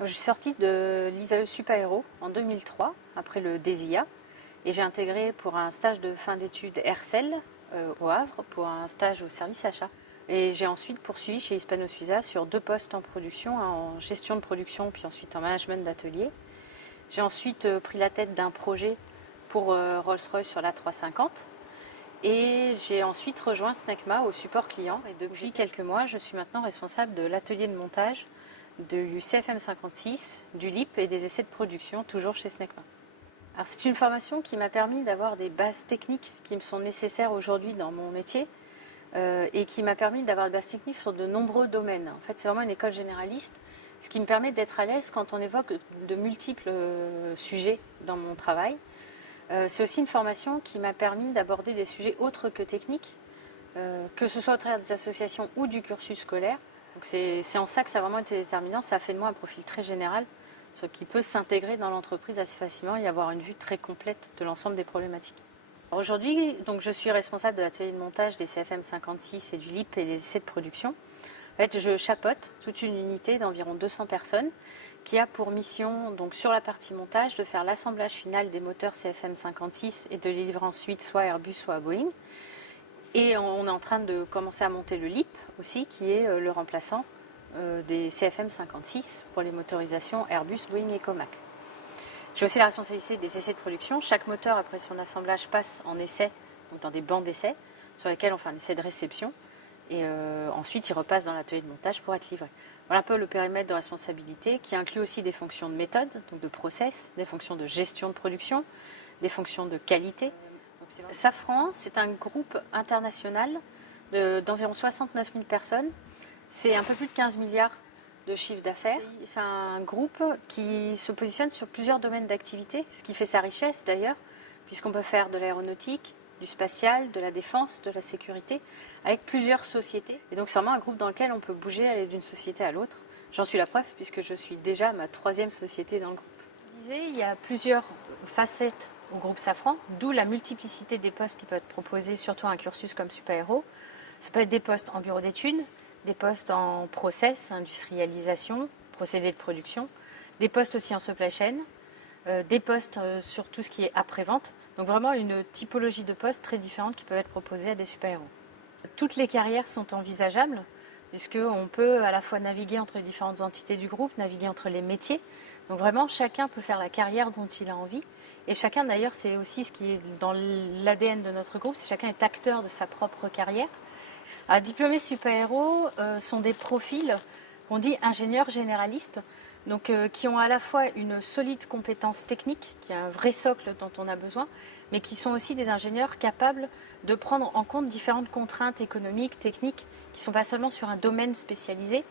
Je suis sortie de l'ISAE Supaéro en 2003, après le DESIA, et j'ai intégré pour un stage de fin d'études Hercel au Havre, pour un stage au service achat. Et j'ai ensuite poursuivi chez Hispano-Suiza sur 2 postes en production, en gestion de production, puis ensuite en management d'atelier. J'ai ensuite pris la tête d'un projet pour Rolls-Royce sur l'A350. Et j'ai ensuite rejoint Snecma au support client. Et depuis quelques mois, je suis maintenant responsable de l'atelier de montage du CFM56, du LIP et des essais de production, toujours chez Snecma. Alors c'est une formation qui m'a permis d'avoir des bases techniques qui me sont nécessaires aujourd'hui dans mon métier et qui m'a permis d'avoir des bases techniques sur de nombreux domaines. En fait, c'est vraiment une école généraliste, ce qui me permet d'être à l'aise quand on évoque de multiples sujets dans mon travail. C'est aussi une formation qui m'a permis d'aborder des sujets autres que techniques, que ce soit au travers des associations ou du cursus scolaire. C'est en ça que ça a vraiment été déterminant. Ça a fait de moi un profil très général, ce qui peut s'intégrer dans l'entreprise assez facilement et avoir une vue très complète de l'ensemble des problématiques. Aujourd'hui, donc, je suis responsable de l'atelier de montage des CFM 56 et du LIP et des essais de production. En fait, je chapeaute toute une unité d'environ 200 personnes qui a pour mission, donc, sur la partie montage, de faire l'assemblage final des moteurs CFM 56 et de les livrer ensuite soit à Airbus, soit à Boeing. Et on est en train de commencer à monter le LIP aussi, qui est le remplaçant des CFM 56 pour les motorisations Airbus, Boeing et Comac. J'ai aussi la responsabilité des essais de production. Chaque moteur, après son assemblage, passe en essai, donc dans des bancs d'essai, sur lesquels on fait un essai de réception. Et ensuite, il repasse dans l'atelier de montage pour être livré. Voilà un peu le périmètre de responsabilité qui inclut aussi des fonctions de méthode, donc de process, des fonctions de gestion de production, des fonctions de qualité. Safran, c'est un groupe international d'environ 69 000 personnes. C'est un peu plus de 15 milliards de chiffre d'affaires. C'est un groupe qui se positionne sur plusieurs domaines d'activité, ce qui fait sa richesse d'ailleurs, puisqu'on peut faire de l'aéronautique, du spatial, de la défense, de la sécurité, avec plusieurs sociétés. Et donc c'est vraiment un groupe dans lequel on peut bouger, aller d'une société à l'autre. J'en suis la preuve, puisque je suis déjà ma 3e société dans le groupe. Je disais, il y a plusieurs facettes au groupe Safran, d'où la multiplicité des postes qui peuvent être proposés, surtout à un cursus comme Supaéro. Ça peut être des postes en bureau d'études, des postes en process, industrialisation, procédés de production, des postes aussi en supply chain, des postes sur tout ce qui est après-vente. Donc vraiment une typologie de postes très différentes qui peuvent être proposées à des super-héros. Toutes les carrières sont envisageables, puisqu'on peut à la fois naviguer entre les différentes entités du groupe, naviguer entre les métiers. Donc vraiment, chacun peut faire la carrière dont il a envie. Et chacun, d'ailleurs, c'est aussi ce qui est dans l'ADN de notre groupe, c'est chacun est acteur de sa propre carrière. Alors, diplômés super-héros sont des profils qu'on dit ingénieurs généralistes, donc qui ont à la fois une solide compétence technique, qui est un vrai socle dont on a besoin, mais qui sont aussi des ingénieurs capables de prendre en compte différentes contraintes économiques, techniques, qui ne sont pas seulement sur un domaine spécialisé.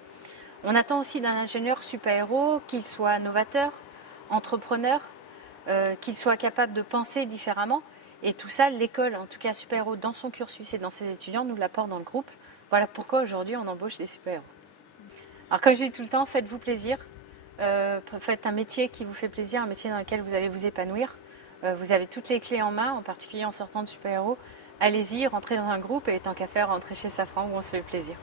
On attend aussi d'un ingénieur super-héros qu'il soit novateur, entrepreneur, qu'il soit capable de penser différemment. Et tout ça, l'école, en tout cas super-héros, dans son cursus et dans ses étudiants, nous l'apporte dans le groupe. Voilà pourquoi aujourd'hui on embauche des super-héros. Alors comme je dis tout le temps, faites-vous plaisir. Faites un métier qui vous fait plaisir, un métier dans lequel vous allez vous épanouir. Vous avez toutes les clés en main, en particulier en sortant de super-héros. Allez-y, rentrez dans un groupe et tant qu'à faire, rentrez chez Safran où on se fait plaisir.